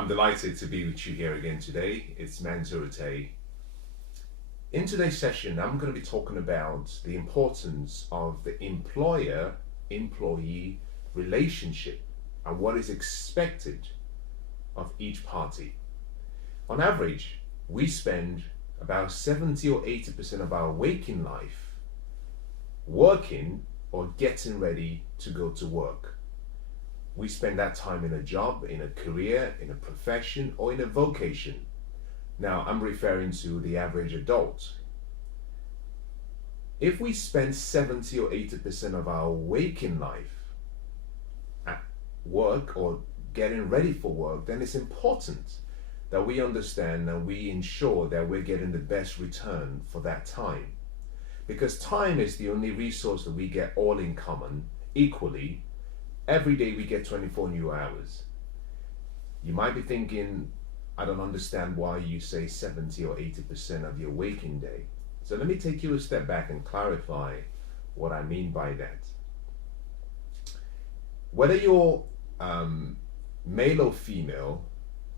I'm delighted to be with you here again today. It's Mensah Oteh. In today's session, I'm going to be talking about the importance of the employer-employee relationship and what is expected of each party. On average, we spend about 70 or 80% of our waking life working or getting ready to go to work. We spend that time in a job, in a career, in a profession, or in a vocation. Now, I'm referring to the average adult. If we spend 70 or 80% of our waking life at work or getting ready for work, then it's important that we understand and we ensure that we're getting the best return for that time. Because time is the only resource that we get all in common, equally. Every day we get 24 new hours. You might be thinking, I don't understand why you say 70 or 80% of your waking day. So let me take you a step back and clarify what I mean by that. Whether you're male or female,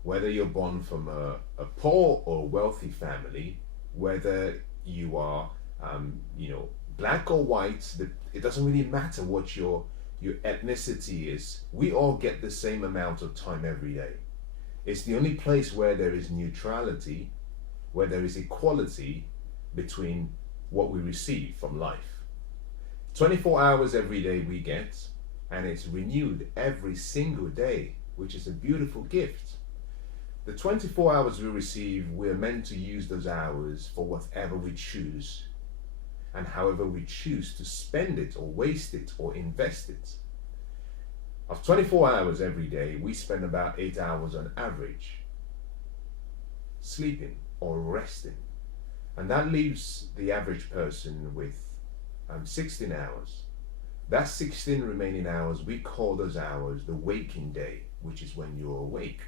whether you're born from a poor or wealthy family, whether you are black or white, it doesn't really matter what your ethnicity is. We all get the same amount of time every day. It's the only place where there is neutrality, where there is equality between what we receive from life. 24 hours every day we get, and it's renewed every single day, which is a beautiful gift. The 24 hours we receive, we're meant to use those hours for whatever we choose, and however we choose to spend it or waste it or invest it. Of 24 hours every day, we spend about 8 hours on average sleeping or resting. And that leaves the average person with 16 hours. That 16 remaining hours, we call those hours the waking day, which is when you're awake.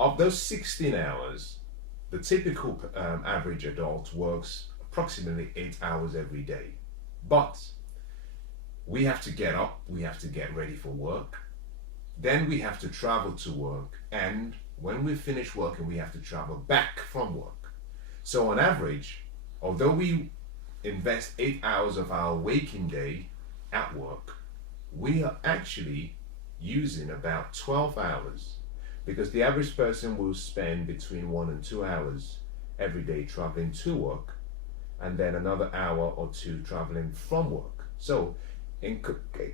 Of those 16 hours, the typical average adult works approximately 8 hours every day. But we have to get up, we have to get ready for work, then we have to travel to work, and when we finish working, we have to travel back from work. So on average, although we invest 8 hours of our waking day at work, we are actually using about 12 hours, because the average person will spend between 1 and 2 hours every day traveling to work, and then another hour or two traveling from work. So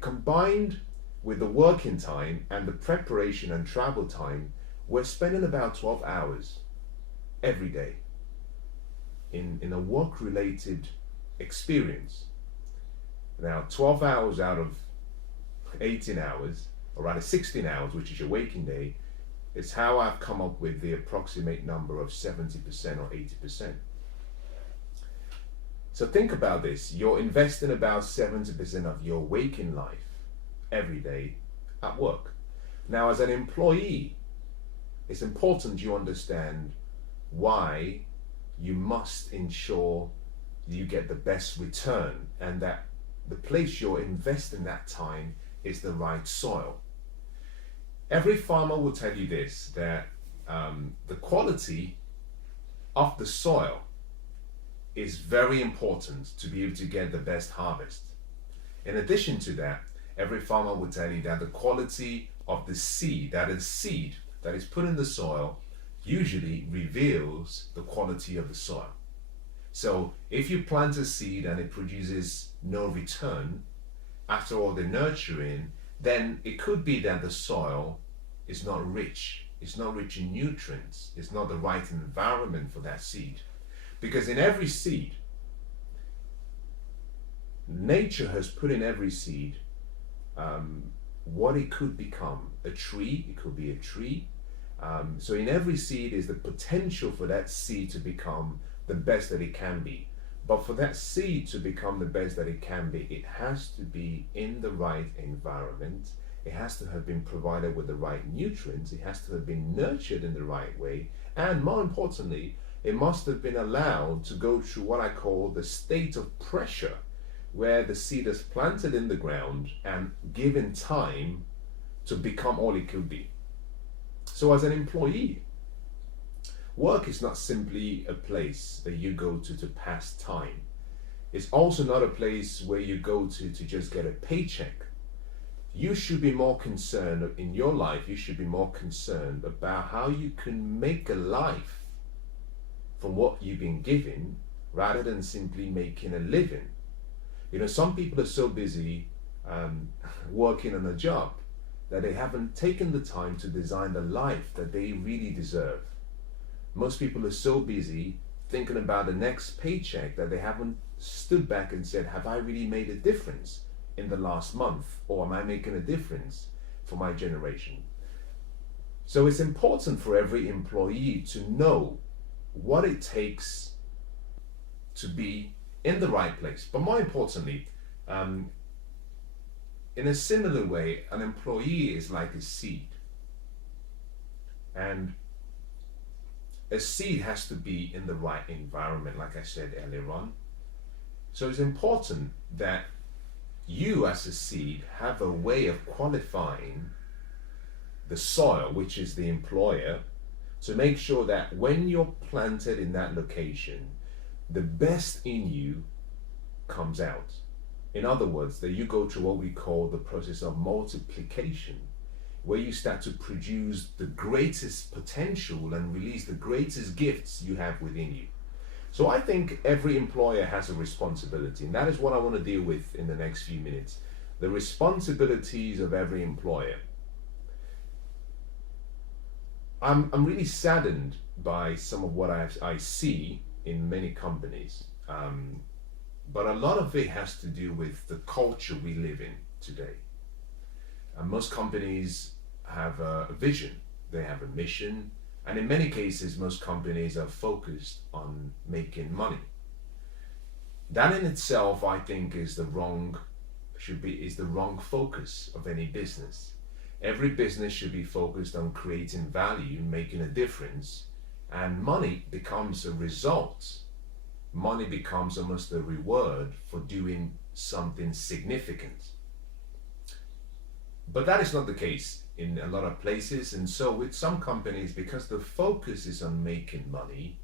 combined with the working time and the preparation and travel time, we're spending about 12 hours every day in a work-related experience. Now, 12 hours out of 18 hours, or rather 16 hours, which is your waking day, is how I've come up with the approximate number of 70% or 80%. So think about this. You're investing about 70% of your waking life every day at work. Now, as an employee, it's important you understand why you must ensure you get the best return and that the place you're investing that time is the right soil. Every farmer will tell you this, that the quality of the soil is very important to be able to get the best harvest. In addition to that, every farmer will tell you that the quality of the seed, that is put in the soil, usually reveals the quality of the soil. So if you plant a seed and it produces no return after all the nurturing, then it could be that the soil is not rich. It's not rich in nutrients. It's not the right environment for that seed. Because in every seed, nature has put in every seed what it could become. A tree, it could be a tree. So in every seed is the potential for that seed to become the best that it can be. But for that seed to become the best that it can be, it has to be in the right environment. It has to have been provided with the right nutrients. It has to have been nurtured in the right way. And more importantly, it must have been allowed to go through what I call the state of pressure, where the seed is planted in the ground and given time to become all it could be. So as an employee, work is not simply a place that you go to pass time. It's also not a place where you go to just get a paycheck. You should be more concerned in your life, you should be more concerned about how you can make a life from what you've been given rather than simply making a living. You know, some people are so busy working on a job that they haven't taken the time to design the life that they really deserve. Most people are so busy thinking about the next paycheck that they haven't stood back and said, have I really made a difference in the last month, or am I making a difference for my generation? So it's important for every employee to know what it takes to be in the right place. But more importantly, in a similar way, an employee is like a seed. And a seed has to be in the right environment, like I said earlier on. So it's important that you as a seed have a way of qualifying the soil, which is the employer, to make sure that when you're planted in that location, the best in you comes out. In other words, that you go through what we call the process of multiplication, where you start to produce the greatest potential and release the greatest gifts you have within you. So I think every employer has a responsibility, and that is what I want to deal with in the next few minutes. The responsibilities of every employer. I'm really saddened by some of what I see in many companies, but a lot of it has to do with the culture we live in today. Most companies have a vision, they have a mission, and in many cases, most companies are focused on making money. That in itself, I think, is the wrong focus of any business. Every business should be focused on creating value, making a difference, and money becomes a result. Money becomes almost a reward for doing something significant. But that is not the case in a lot of places, and so with some companies, because the focus is on making money,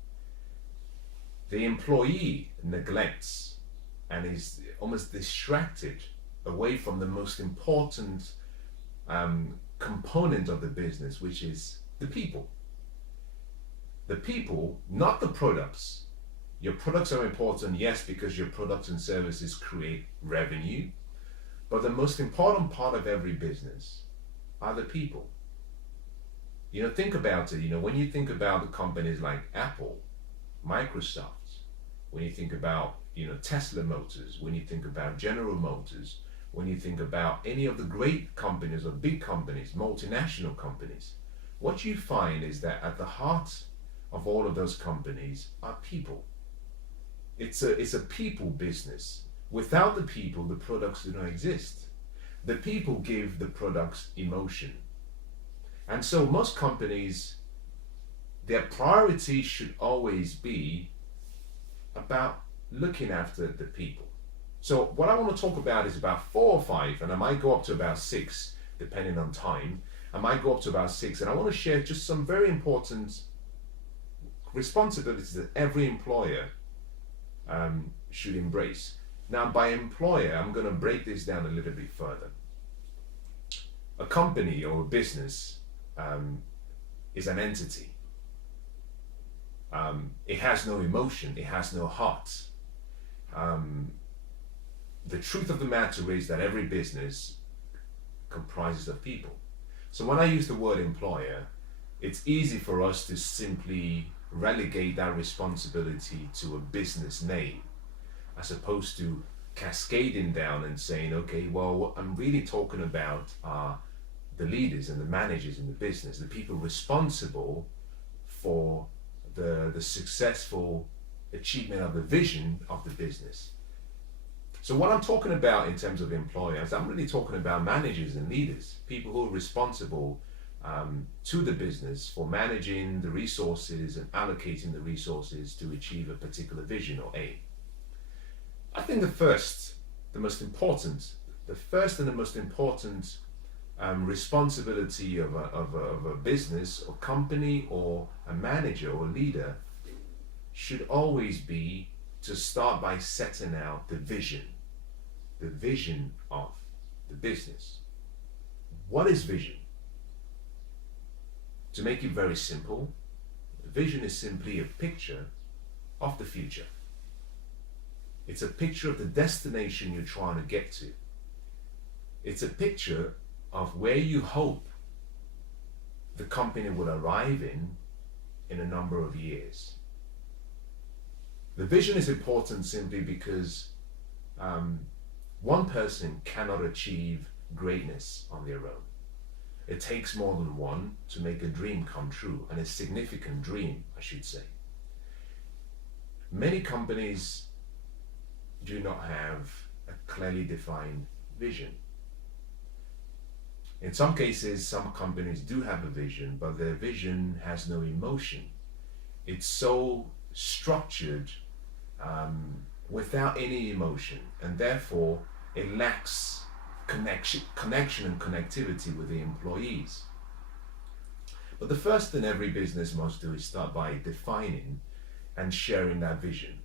the employee neglects and is almost distracted away from the most important component of the business, which is the people. The people, not the products. Your products are important, yes, because your products and services create revenue, but the most important part of every business are the people. You know, think about it. You know, when you think about the companies like Apple, Microsoft, when you think about, you know, Tesla Motors, when you think about General Motors, when you think about any of the great companies or big companies, multinational companies, what you find is that at the heart of all of those companies are people. It's a people business. Without the people, the products do not exist. The people give the products emotion. And so most companies, their priority should always be about looking after the people. So what I want to talk about is about 4 or 5, and I might go up to about 6, depending on time. I might go up to about 6, and I want to share just some very important responsibilities that every employer should embrace. Now, by employer, I'm going to break this down a little bit further. A company or a business is an entity. It has no emotion, it has no heart. The truth of the matter is that every business comprises of people. So when I use the word employer, it's easy for us to simply relegate that responsibility to a business name, as opposed to cascading down and saying, okay, well, what I'm really talking about are the leaders and the managers in the business, the people responsible for the successful achievement of the vision of the business. So what I'm talking about in terms of employers, I'm really talking about managers and leaders, people who are responsible to the business for managing the resources and allocating the resources to achieve a particular vision or aim. I think the first and the most important responsibility of a business or company or a manager or leader should always be to start by setting out the vision of the business. What is vision? To make it very simple, vision is simply a picture of the future. It's a picture of the destination you're trying to get to. It's a picture of where you hope the company will arrive in a number of years. The vision is important simply because one person cannot achieve greatness on their own. It takes more than one to make a dream come true, and a significant dream, I should say. Many companies do not have a clearly defined vision. In some cases, some companies do have a vision, but their vision has no emotion. It's so structured without any emotion, and therefore it lacks connection and connectivity with the employees. But the first thing every business must do is start by defining and sharing that vision.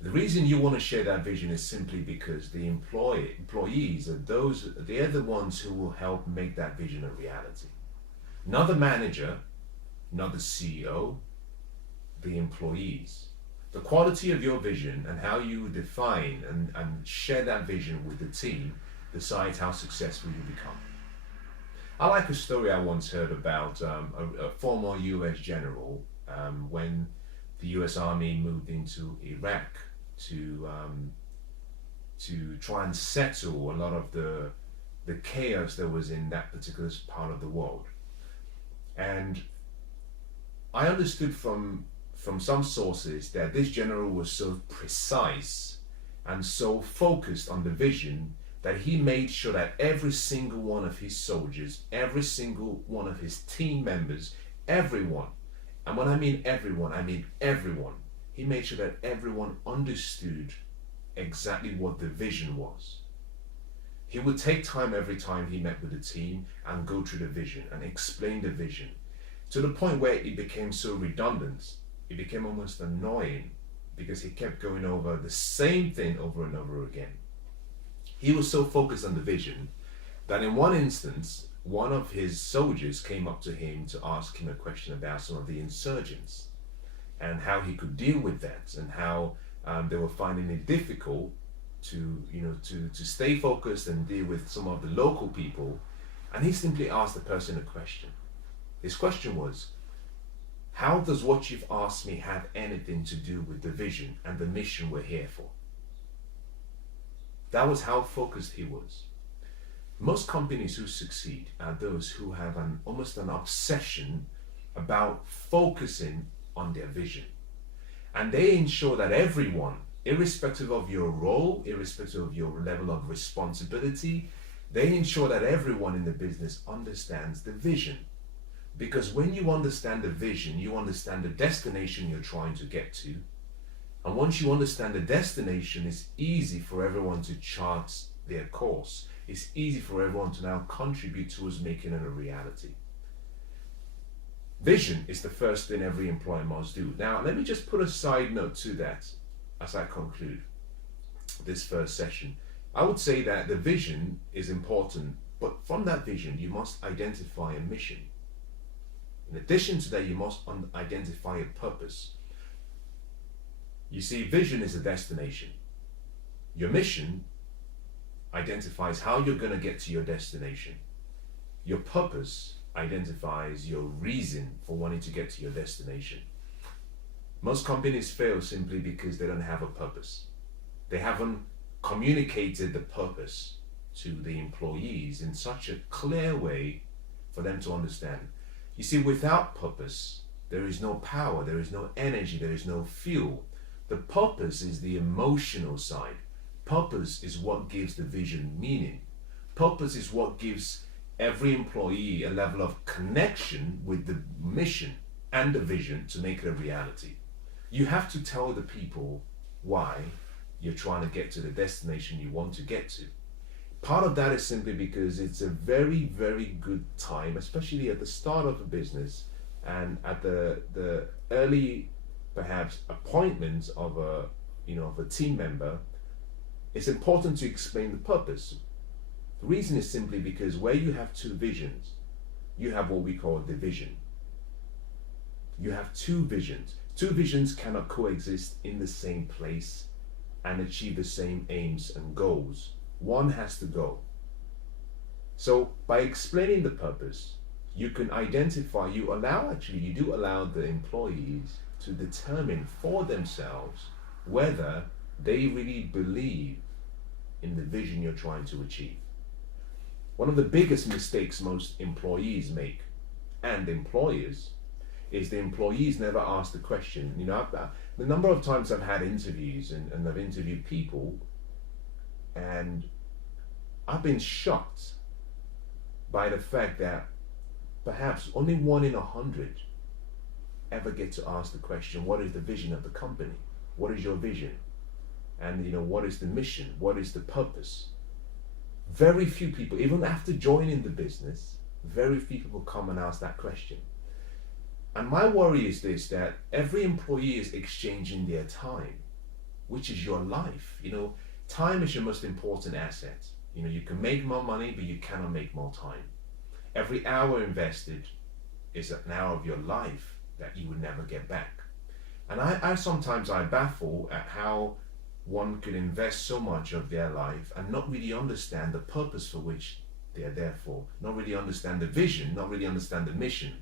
The reason you want to share that vision is simply because the employees they're the ones who will help make that vision a reality. Not the manager, not the CEO, the employees. The quality of your vision and how you define and share that vision with the team decides how successful you become. I like a story I once heard about a former US general when the US Army moved into Iraq to try and settle a lot of the chaos that was in that particular part of the world. And I understood from some sources that this general was so precise and so focused on the vision that he made sure that every single one of his soldiers, every single one of his team members, everyone, and when I mean everyone, I mean everyone, he made sure that everyone understood exactly what the vision was. He would take time every time he met with the team and go through the vision and explain the vision, to the point where it became so redundant, it became almost annoying, because he kept going over the same thing over and over again. He was so focused on the vision that in one instance, one of his soldiers came up to him to ask him a question about some of the insurgents and how he could deal with that, and how they were finding it difficult to stay focused and deal with some of the local people. And he simply asked the person a question. His question was, how does what you've asked me have anything to do with the vision and the mission we're here for? That was how focused he was. Most companies who succeed are those who have almost an obsession about focusing on their vision. And they ensure that everyone, irrespective of your role, irrespective of your level of responsibility, they ensure that everyone in the business understands the vision. Because when you understand the vision, you understand the destination you're trying to get to. And once you understand the destination, it's easy for everyone to chart their course. It's easy for everyone to now contribute towards making it a reality. Vision is the first thing every employer must do. Now, let me just put a side note to that as I conclude this first session. I would say that the vision is important, but from that vision, you must identify a mission. In addition to that, you must identify a purpose. You see, vision is a destination. Your mission identifies how you're going to get to your destination. Your purpose identifies your reason for wanting to get to your destination. Most companies fail simply because they don't have a purpose. They haven't communicated the purpose to the employees in such a clear way for them to understand. You see, without purpose, there is no power, there is no energy, there is no fuel. The purpose is the emotional side. Purpose is what gives the vision meaning. Purpose is what gives every employee a level of connection with the mission and the vision to make it a reality. You have to tell the people why you're trying to get to the destination you want to get to. Part of that is simply because it's a very, very good time, especially at the start of a business and at the early, perhaps, appointments of a team member. It's important to explain the purpose. The reason is simply because where you have two visions, you have what we call division. You have two visions. Two visions cannot coexist in the same place and achieve the same aims and goals. One has to go. So by explaining the purpose, you can identify, you do allow the employees to determine for themselves whether they really believe in the vision you're trying to achieve. One of the biggest mistakes most employees make, and employers, is the employees never ask the question. The number of times I've had interviews and I've interviewed people, and I've been shocked by the fact that perhaps only 1 in 100 ever get to ask the question, what is the vision of the company? What is your vision? And what is the mission? What is the purpose? Very few people, even after joining the business, very few people come and ask that question. And my worry is this, that every employee is exchanging their time, which is your life. Time is your most important asset. You can make more money, but you cannot make more time. Every hour invested is an hour of your life that you would never get back. And I sometimes baffle at how one could invest so much of their life and not really understand the purpose for which they are there for, not really understand the vision, not really understand the mission.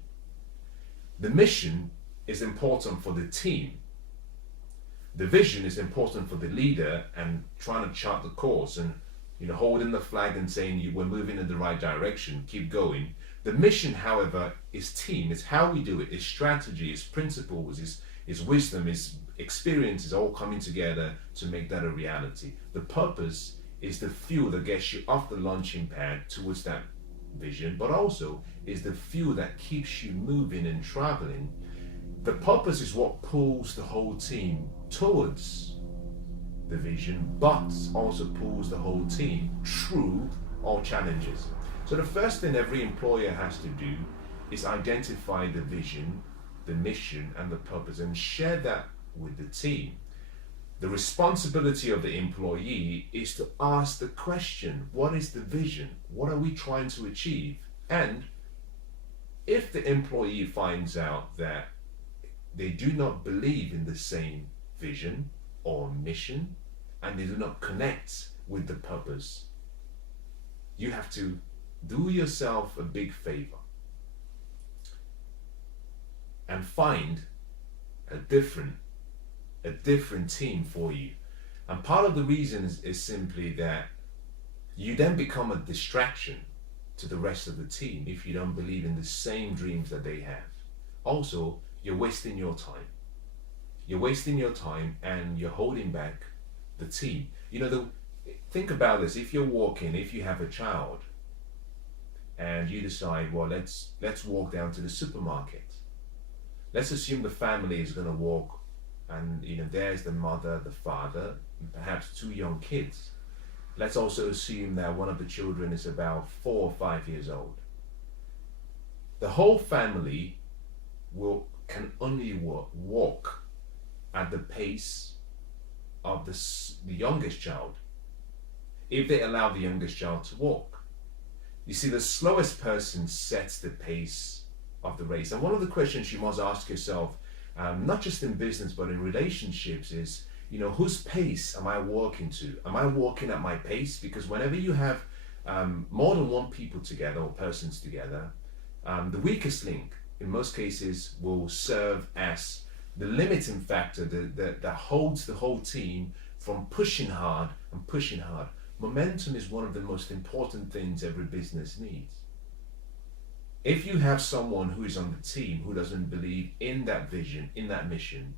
The mission is important for the team. The vision is important for the leader and trying to chart the course and holding the flag and saying we're moving in the right direction, keep going. The mission, however, is team. It's how we do it. It's strategy, it's principles, it's wisdom, it's experience, is all coming together to make that a reality. The purpose is the fuel that gets you off the launching pad towards that vision, but also is the fuel that keeps you moving and traveling. The purpose is what pulls the whole team towards the vision, but also pulls the whole team through all challenges. So the first thing every employer has to do is identify the vision, the mission, and the purpose, and share that with the team. The responsibility of the employee is to ask the question, what is the vision? What are we trying to achieve? And if the employee finds out that they do not believe in the same vision or mission, and they do not connect with the purpose, you have to do yourself a big favor and find a different team for you. And part of the reason is simply that you then become a distraction to the rest of the team if you don't believe in the same dreams that they have. Also, you're wasting your time. You're wasting your time and you're holding back the team. Think about this. If you have a child and you decide, well, let's walk down to the supermarket. Let's assume the family is going to walk, and there's the mother, the father, and perhaps 2 young kids. Let's also assume that one of the children is about 4 or 5 years old. The whole family can only walk at the pace of the youngest child, if they allow the youngest child to walk. You see, the slowest person sets the pace of the race. And one of the questions you must ask yourself, not just in business but in relationships, is whose pace am I walking to? Am I walking at my pace? Because whenever you have more than one people together or persons together, the weakest link in most cases will serve as the limiting factor that holds the whole team from pushing hard and pushing hard. Momentum is one of the most important things every business needs. If you have someone who is on the team who doesn't believe in that vision, in that mission,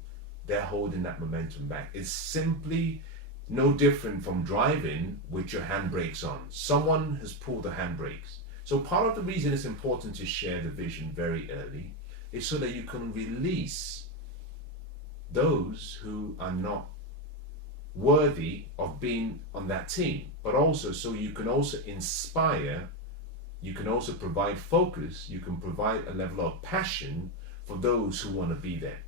they're holding that momentum back. It's simply no different from driving with your handbrakes on. Someone has pulled the handbrakes. So part of the reason it's important to share the vision very early is so that you can release those who are not worthy of being on that team, but also so you can also inspire, you can also provide focus, you can provide a level of passion for those who want to be there.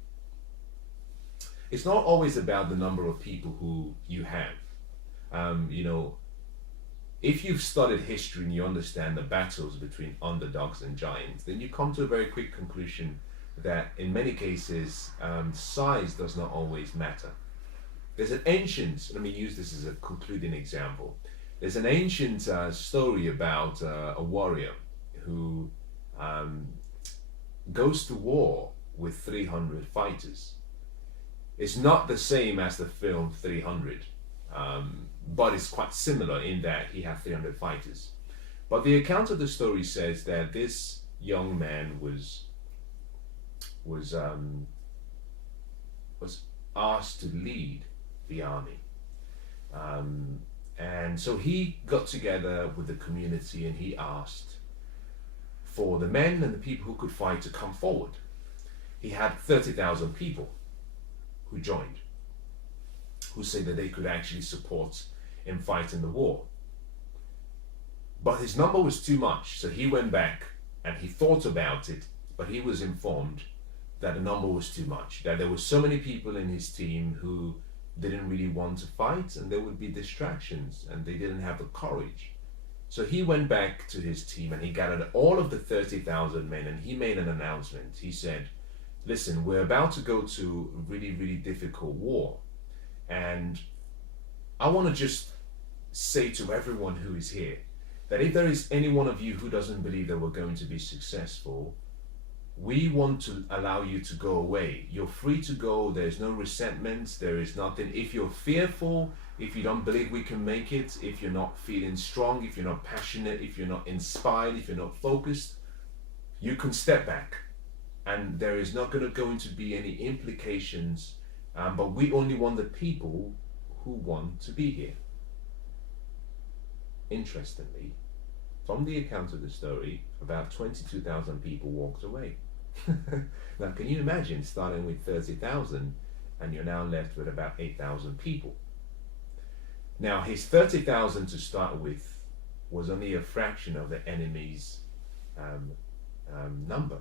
It's not always about the number of people who you have. If you've studied history and you understand the battles between underdogs and giants, then you come to a very quick conclusion that in many cases, size does not always matter. There's an ancient, let me use this as a concluding example. There's an ancient story about a warrior who goes to war with 300 fighters. It's not the same as the film 300, but it's quite similar in that he had 300 fighters. But the account of the story says that this young man was asked to lead the army. And so he got together with the community and he asked for the men and the people who could fight to come forward. He had 30,000 people who joined, who said that they could actually support him fighting the war. But his number was too much, so he went back and he thought about it, but he was informed that the number was too much, that there were so many people in his team who didn't really want to fight and there would be distractions and they didn't have the courage. So he went back to his team and he gathered all of the 30,000 men and he made an announcement. He said, listen, we're about to go to a really, really difficult war. And I want to just say to everyone who is here that if there is any one of you who doesn't believe that we're going to be successful, we want to allow you to go away. You're free to go. There's no resentment. There is nothing. If you're fearful, if you don't believe we can make it, if you're not feeling strong, if you're not passionate, if you're not inspired, if you're not focused, you can step back. And there is not going to be any implications. But we only want the people who want to be here. Interestingly, from the account of the story, about 22,000 people walked away. Now, can you imagine starting with 30,000 and you're now left with about 8,000 people? Now, his 30,000 to start with was only a fraction of the enemy's number.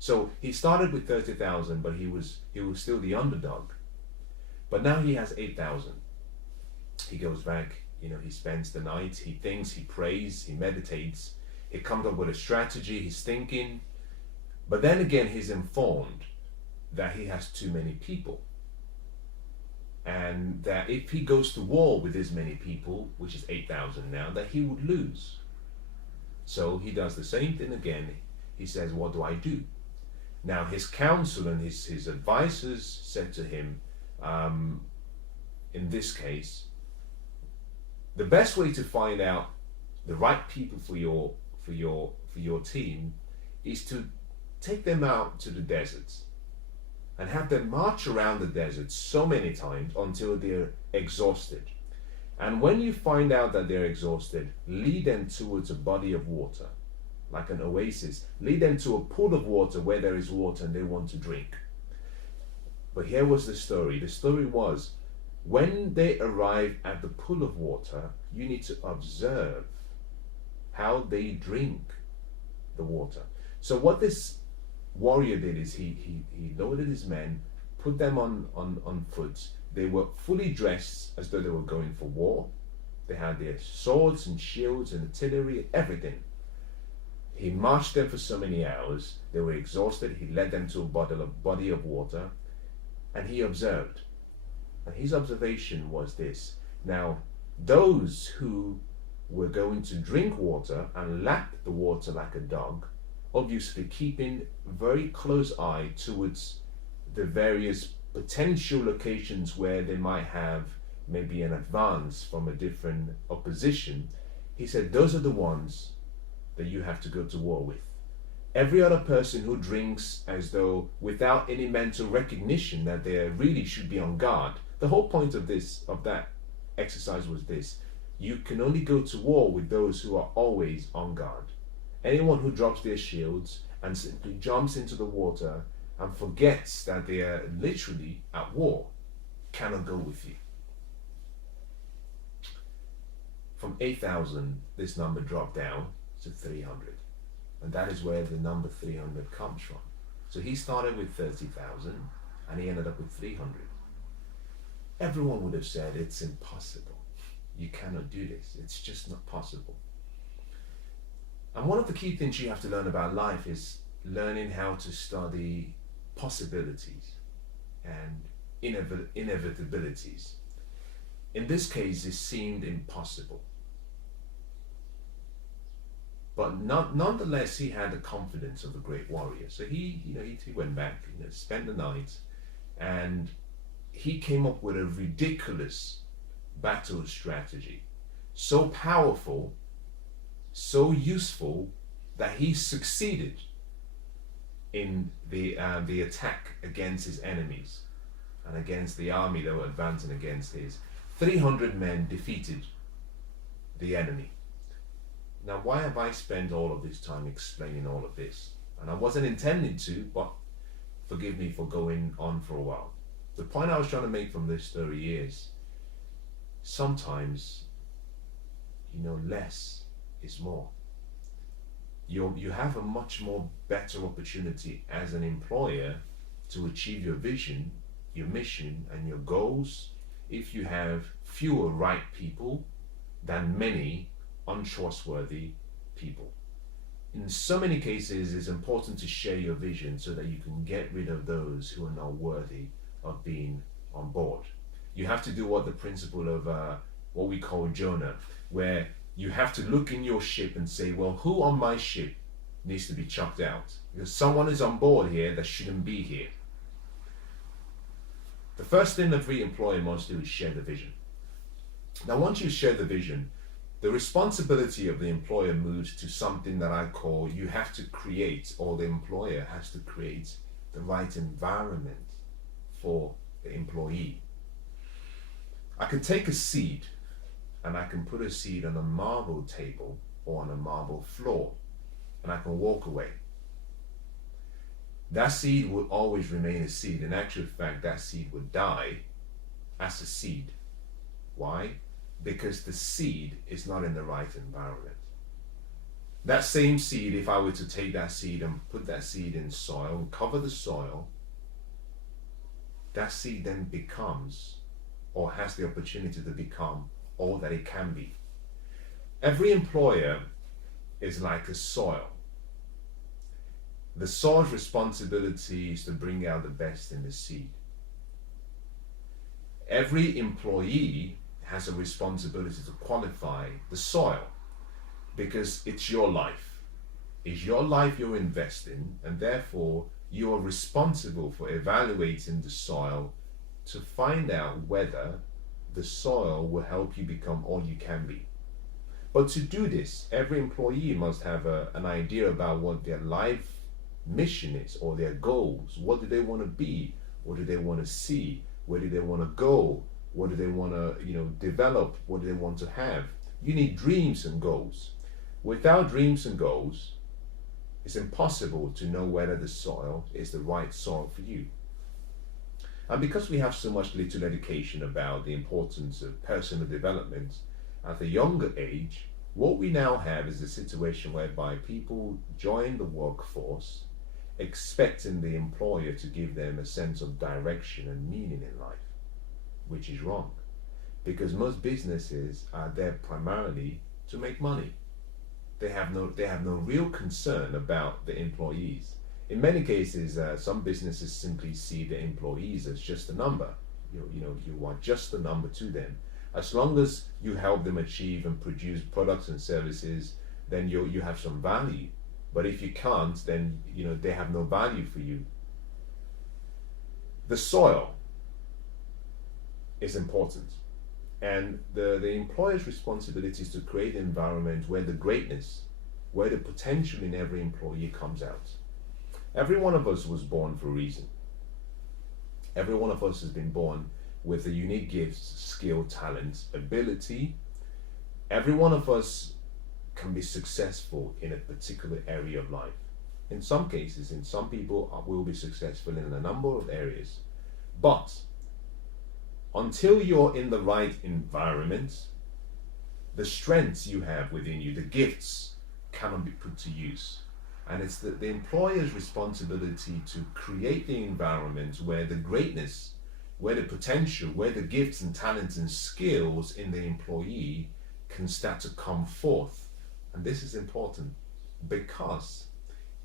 So he started with 30,000, but he was still the underdog. But now he has 8,000. He goes back, he spends the night, he thinks, he prays, he meditates, he comes up with a strategy, he's thinking. But then again, he's informed that he has too many people. And that if he goes to war with as many people, which is 8,000 now, that he would lose. So he does the same thing again. He says, what do I do? Now his counsel and his advisors said to him, in this case, the best way to find out the right people for your team is to take them out to the deserts and have them march around the desert so many times until they're exhausted. And when you find out that they're exhausted, lead them towards a body of water, like an oasis. Lead them to a pool of water where there is water and they want to drink. But here was the story. The story was, when they arrive at the pool of water, you need to observe how they drink the water. So what this warrior did is he loaded his men, put them on foot. They were fully dressed as though they were going for war. They had their swords and shields and artillery, everything. He marched them for so many hours. They were exhausted. He led them to a body of water, and he observed. And his observation was this. Now, those who were going to drink water and lap the water like a dog, obviously keeping very close eye towards the various potential locations where they might have maybe an advance from a different opposition, he said, those are the ones that you have to go to war with. Every other person who drinks as though without any mental recognition that they really should be on guard. The whole point of that exercise was this: you can only go to war with those who are always on guard. Anyone who drops their shields and simply jumps into the water and forgets that they are literally at war cannot go with you. from 8,000, this number dropped down to 300. And that is where the number 300 comes from. So he started with 30,000 and he ended up with 300. Everyone would have said it's impossible. You cannot do this. It's just not possible. And one of the key things you have to learn about life is learning how to study possibilities and inevitabilities. In this case, it seemed impossible. But nonetheless, he had the confidence of a great warrior. So he went back, spent the night, and he came up with a ridiculous battle strategy, so powerful, so useful, that he succeeded in the attack against his enemies and against the army that were advancing against his. 300 men defeated the enemy. Now, why have I spent all of this time explaining all of this? And I wasn't intending to, but forgive me for going on for a while. The point I was trying to make from this story is sometimes, less is more. You have a much more better opportunity as an employer to achieve your vision, your mission, and your goals if you have fewer right people than many untrustworthy people. In so many cases, it's important to share your vision so that you can get rid of those who are not worthy of being on board. You have to do what the principle of what we call Jonah, where you have to look in your ship and say, well, who on my ship needs to be chucked out? Because someone is on board here that shouldn't be here. The first thing every employer must do is share the vision. Now, once you share the vision, the responsibility of the employer moves to something that I call you have to create, or the employer has to create the right environment for the employee. I can take a seed and I can put a seed on a marble table or on a marble floor and I can walk away. That seed will always remain a seed. In actual fact, that seed would die as a seed. Why? Because the seed is not in the right environment. That same seed, if I were to take that seed and put that seed in soil and cover the soil, that seed then becomes, or has the opportunity to become, all that it can be. Every employer is like a soil. The soil's responsibility is to bring out the best in the seed. Every employee has a responsibility to qualify the soil, because it's your life. It's your life you're investing, and therefore you are responsible for evaluating the soil to find out whether the soil will help you become all you can be. But to do this, every employee must have an idea about what their life mission is, or their goals. What do they want to be? What do they want to see? Where do they want to go? What do they want to develop? What do they want to have? You need dreams and goals. Without dreams and goals, it's impossible to know whether the soil is the right soil for you. And because we have so much little education about the importance of personal development at a younger age, what we now have is a situation whereby people join the workforce expecting the employer to give them a sense of direction and meaning in life, which is wrong, because most businesses are there primarily to make money. They have no real concern about the employees. In many cases, some businesses simply see the employees as just a number. You are just a number to them. As long as you help them achieve and produce products and services, then you have some value. But if you can't, then they have no value for you. The soil is important, and the employer's responsibility is to create an environment where the greatness, where the potential in every employee comes out. Every one of us was born for a reason. Every one of us has been born with a unique gifts, skill, talent, ability. Every one of us can be successful in a particular area of life. In some cases, some people will be successful in a number of areas. But until you're in the right environment, The strengths you have within you, the gifts, cannot be put to use. And it's the employer's responsibility to create the environment where the greatness, where the potential, where the gifts and talents and skills in the employee can start to come forth. And this is important because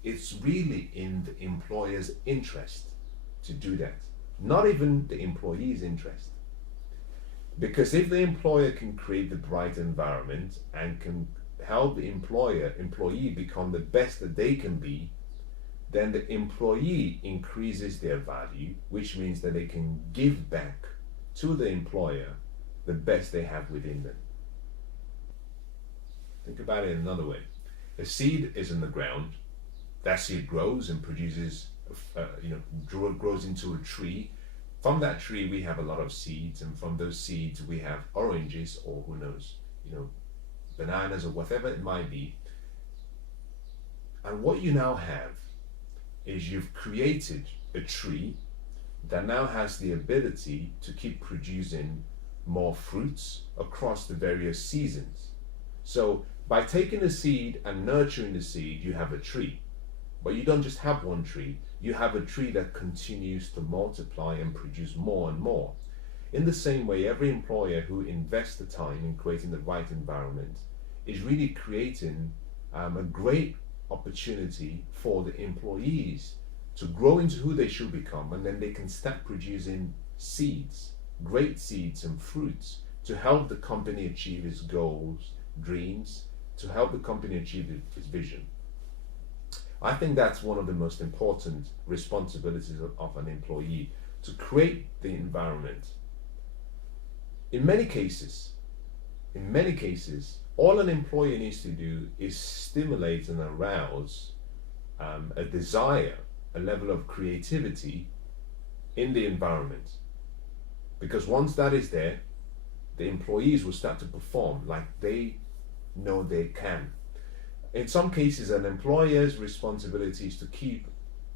it's really in the employer's interest to do that, not even the employee's interest. Because if the employer can create the bright environment and can help the employee become the best that they can be, then the employee increases their value, which means that they can give back to the employer the best they have within them. Think about it another way. A seed is in the ground. That seed grows and produces, grows into a tree. From that tree, we have a lot of seeds, and from those seeds, we have oranges, or who knows, bananas, or whatever it might be. And what you now have is you've created a tree that now has the ability to keep producing more fruits across the various seasons. So by taking a seed and nurturing the seed, you have a tree. But you don't just have one tree, you have a tree that continues to multiply and produce more and more. In the same way, every employer who invests the time in creating the right environment is really creating a great opportunity for the employees to grow into who they should become, and then they can start producing seeds, great seeds and fruits, to help the company achieve its goals, dreams, to help the company achieve its vision. I think that's one of the most important responsibilities of an employee, to create the environment. In many cases, all an employer needs to do is stimulate and arouse a desire, a level of creativity in the environment. Because once that is there, the employees will start to perform like they know they can. In some cases, an employer's responsibility is to keep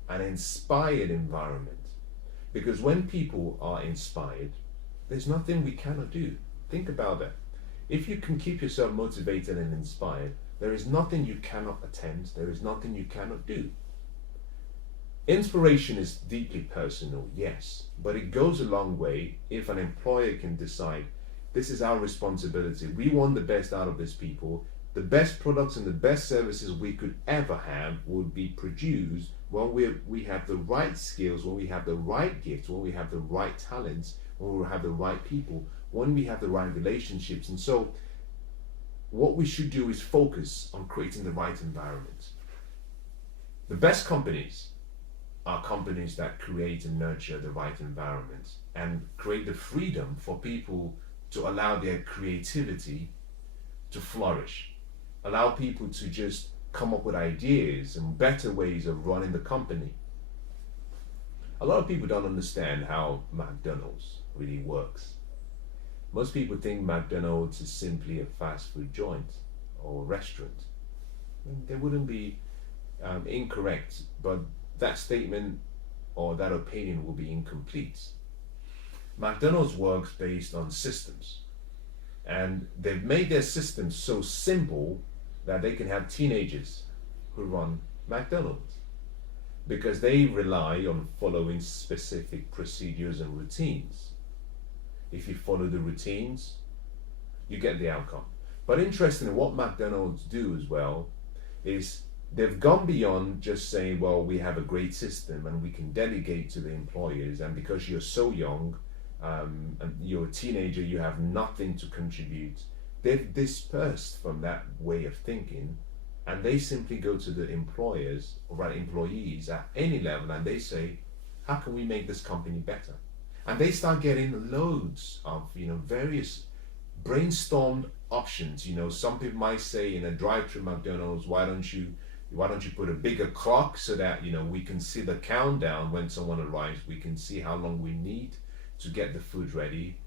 an inspired environment. Because when people are inspired, there's nothing we cannot do. Think about that. If you can keep yourself motivated and inspired, there is nothing you cannot attempt, there is nothing you cannot do. Inspiration is deeply personal, yes, but it goes a long way if an employer can decide, this is our responsibility, we want the best out of these people, the best products and the best services we could ever have would be produced when we have the right skills, when we have the right gifts, when we have the right talents, when we have the right people, when we have the right relationships. And so what we should do is focus on creating the right environment. The best companies are companies that create and nurture the right environment and create the freedom for people to allow their creativity to flourish, allow people to just come up with ideas and better ways of running the company. A lot of people don't understand how McDonald's really works. Most people think McDonald's is simply a fast food joint or restaurant. They wouldn't be incorrect, but that statement or that opinion will be incomplete. McDonald's works based on systems, and they've made their systems so simple that they can have teenagers who run McDonald's because they rely on following specific procedures and routines. If you follow the routines, you get the outcome. But interestingly, what McDonald's do as well is they've gone beyond just saying, well, we have a great system and we can delegate to the employers, and because you're so young and you're a teenager, you have nothing to contribute. They've dispersed from that way of thinking, and they simply go to the employers or employees at any level and they say, how can we make this company better? And they start getting loads of various brainstormed options. Some people might say in a drive-through McDonald's, why don't you put a bigger clock so that we can see the countdown when someone arrives, we can see how long we need to get the food ready.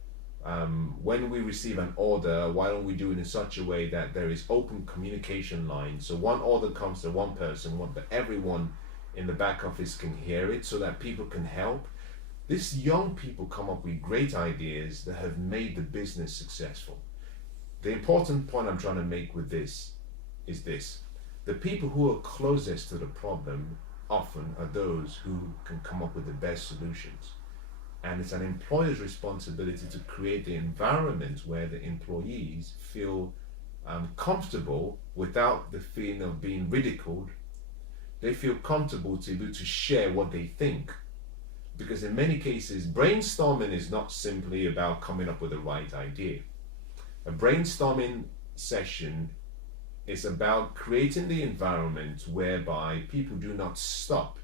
When we receive an order, why don't we do it in such a way that there is open communication lines, so one order comes to one person, but everyone in the back office can hear it so that people can help. These young people come up with great ideas that have made the business successful. The important point I'm trying to make with this is this. The people who are closest to the problem often are those who can come up with the best solutions. And it's an employer's responsibility to create the environment where the employees feel comfortable without the feeling of being ridiculed. They feel comfortable to be able to share what they think. Because in many cases, brainstorming is not simply about coming up with the right idea. A brainstorming session is about creating the environment whereby people do not stop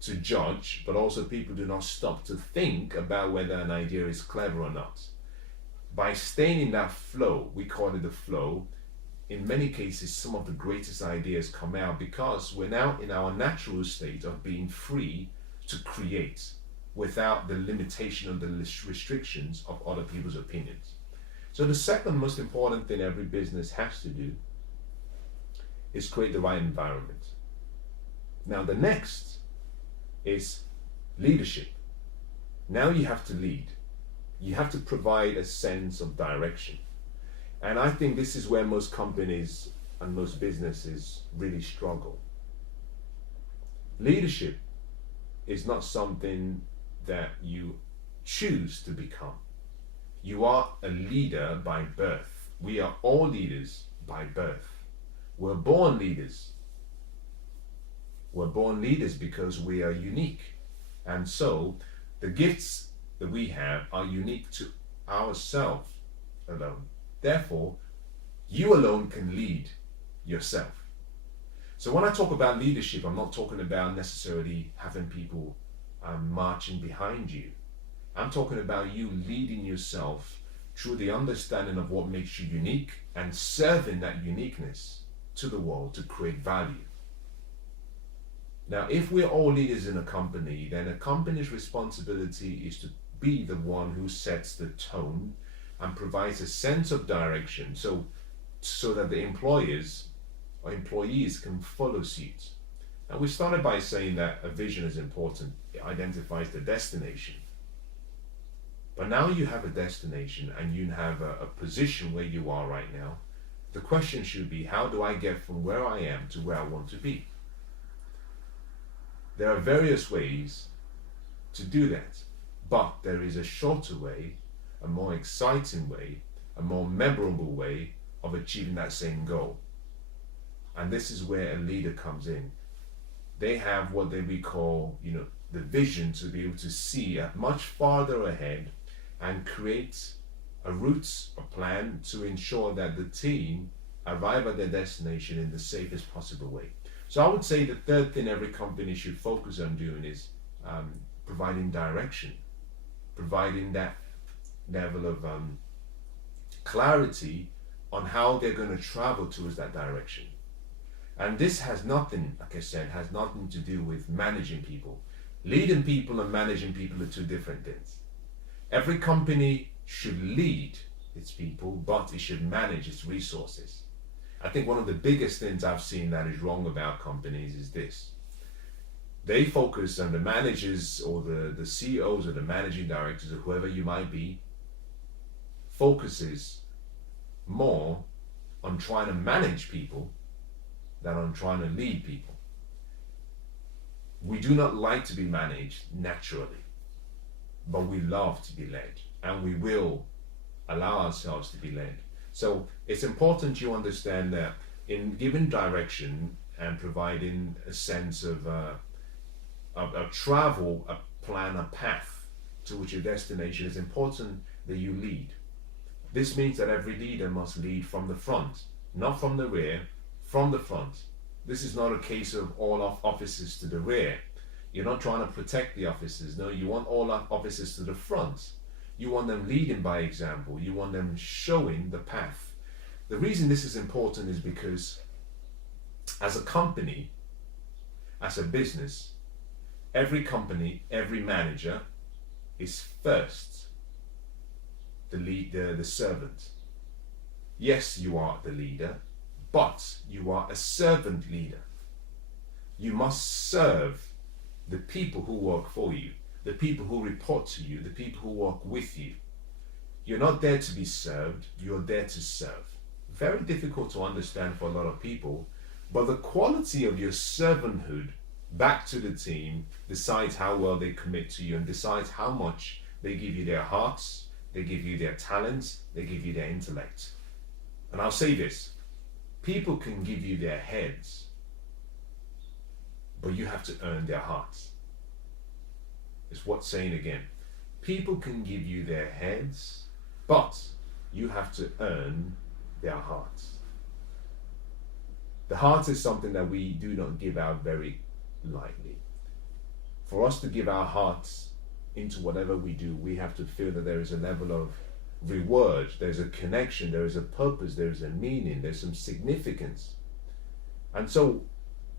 to judge, but also people do not stop to think about whether an idea is clever or not. By staying in that flow, we call it the flow, in many cases some of the greatest ideas come out because we're now in our natural state of being free to create without the limitation of the restrictions of other people's opinions. So the second most important thing every business has to do is create the right environment. Now the next is leadership. Now you have to lead. You have to provide a sense of direction. And I think this is where most companies and most businesses really struggle. Leadership is not something that you choose to become. You are a leader by birth. We are all leaders by birth. We're born leaders. We're born leaders because we are unique. And so the gifts that we have are unique to ourselves alone. Therefore, you alone can lead yourself. So when I talk about leadership, I'm not talking about necessarily having people marching behind you. I'm talking about you leading yourself through the understanding of what makes you unique and serving that uniqueness to the world to create value. Now, if we're all leaders in a company, then a company's responsibility is to be the one who sets the tone and provides a sense of direction so that the employers or employees can follow suit. Now, we started by saying that a vision is important. It identifies the destination. But now you have a destination and you have a position where you are right now. The question should be, how do I get from where I am to where I want to be? There are various ways to do that, but there is a shorter way, a more exciting way, a more memorable way of achieving that same goal. And this is where a leader comes in. They have what we call, the vision to be able to see much farther ahead and create a route, a plan to ensure that the team arrive at their destination in the safest possible way. So I would say the third thing every company should focus on doing is providing direction, providing that level of clarity on how they're going to travel towards that direction. And this has nothing, like I said, has nothing to do with managing people. Leading people and managing people are two different things. Every company should lead its people, but it should manage its resources. I think one of the biggest things I've seen that is wrong about companies is this. They focus on the managers or the CEOs or the managing directors or whoever you might be, focuses more on trying to manage people than on trying to lead people. We do not like to be managed naturally, but we love to be led, and we will allow ourselves to be led. So it's important you understand that in giving direction and providing a sense of travel, a plan, a path to which your destination, is important that you lead. This means that every leader must lead from the front, not from the rear, from the front. This is not a case of all officers to the rear. You're not trying to protect the officers. No, you want all officers to the front. You want them leading by example. You want them showing the path. The reason this is important is because as a company, as a business, every company, every manager is first the leader, the servant. Yes, you are the leader, but you are a servant leader. You must serve the people who work for you, the people who report to you, the people who work with you. You're not there to be served, you're there to serve. Very difficult to understand for a lot of people, but the quality of your servanthood back to the team decides how well they commit to you and decides how much they give you their hearts, they give you their talents, they give you their intellect. And I'll say this, people can give you their heads, but you have to earn their hearts. It's worth saying again. People can give you their heads, but you have to earn their hearts. The heart is something that we do not give out very lightly. For us to give our hearts into whatever we do, we have to feel that there is a level of reward, there's a connection, there is a purpose, there is a meaning, there's some significance. And so,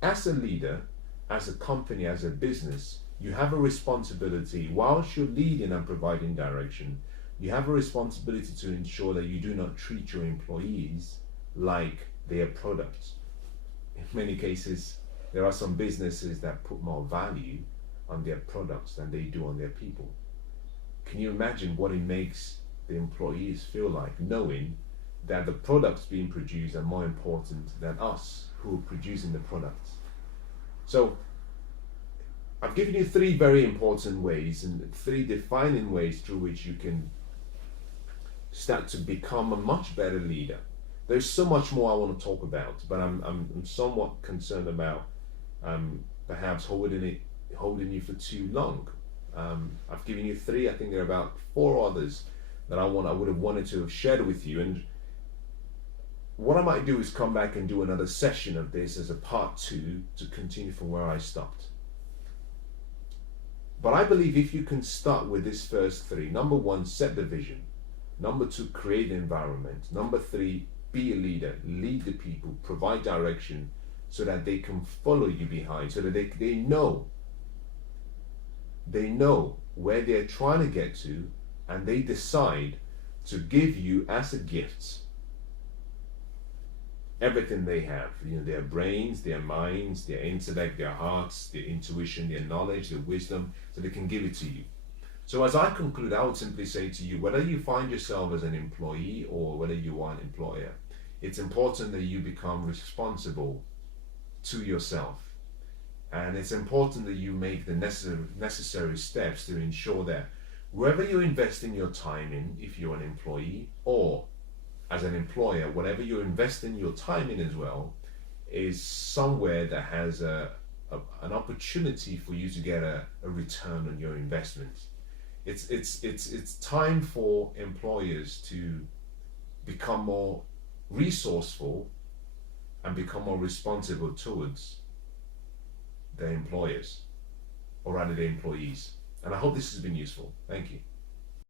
as a leader, as a company, as a business, you have a responsibility, whilst you're leading and providing direction, you have a responsibility to ensure that you do not treat your employees like they are products. In many cases, there are some businesses that put more value on their products than they do on their people. Can you imagine what it makes the employees feel like, knowing that the products being produced are more important than us who are producing the products? So, I've given you 3 very important ways and 3 defining ways through which you can start to become a much better leader. There's so much more I want to talk about, but I'm somewhat concerned about perhaps holding you for too long. I've given you 3. I think there are about 4 others that I would have wanted to have shared with you. And what I might do is come back and do another session of this as a part 2 to continue from where I stopped. But I believe if you can start with this first 3, number 1, set the vision. Number 2, create the environment. Number 3, be a leader, lead the people, provide direction so that they can follow you behind, so that they know where they're trying to get to, and they decide to give you as a gift everything they have, their brains, their minds, their intellect, their hearts, their intuition, their knowledge, their wisdom, so they can give it to you. So as I conclude, I would simply say to you, whether you find yourself as an employee or whether you are an employer, it's important that you become responsible to yourself. And it's important that you make the necessary steps to ensure that wherever you're investing your time in, if you're an employee or as an employer, whatever you're investing your time in as well, is somewhere that has an opportunity for you to get a return on your investment. It's time for employers to become more resourceful and become more responsible towards their employers, or rather their employees. And I hope this has been useful. Thank you.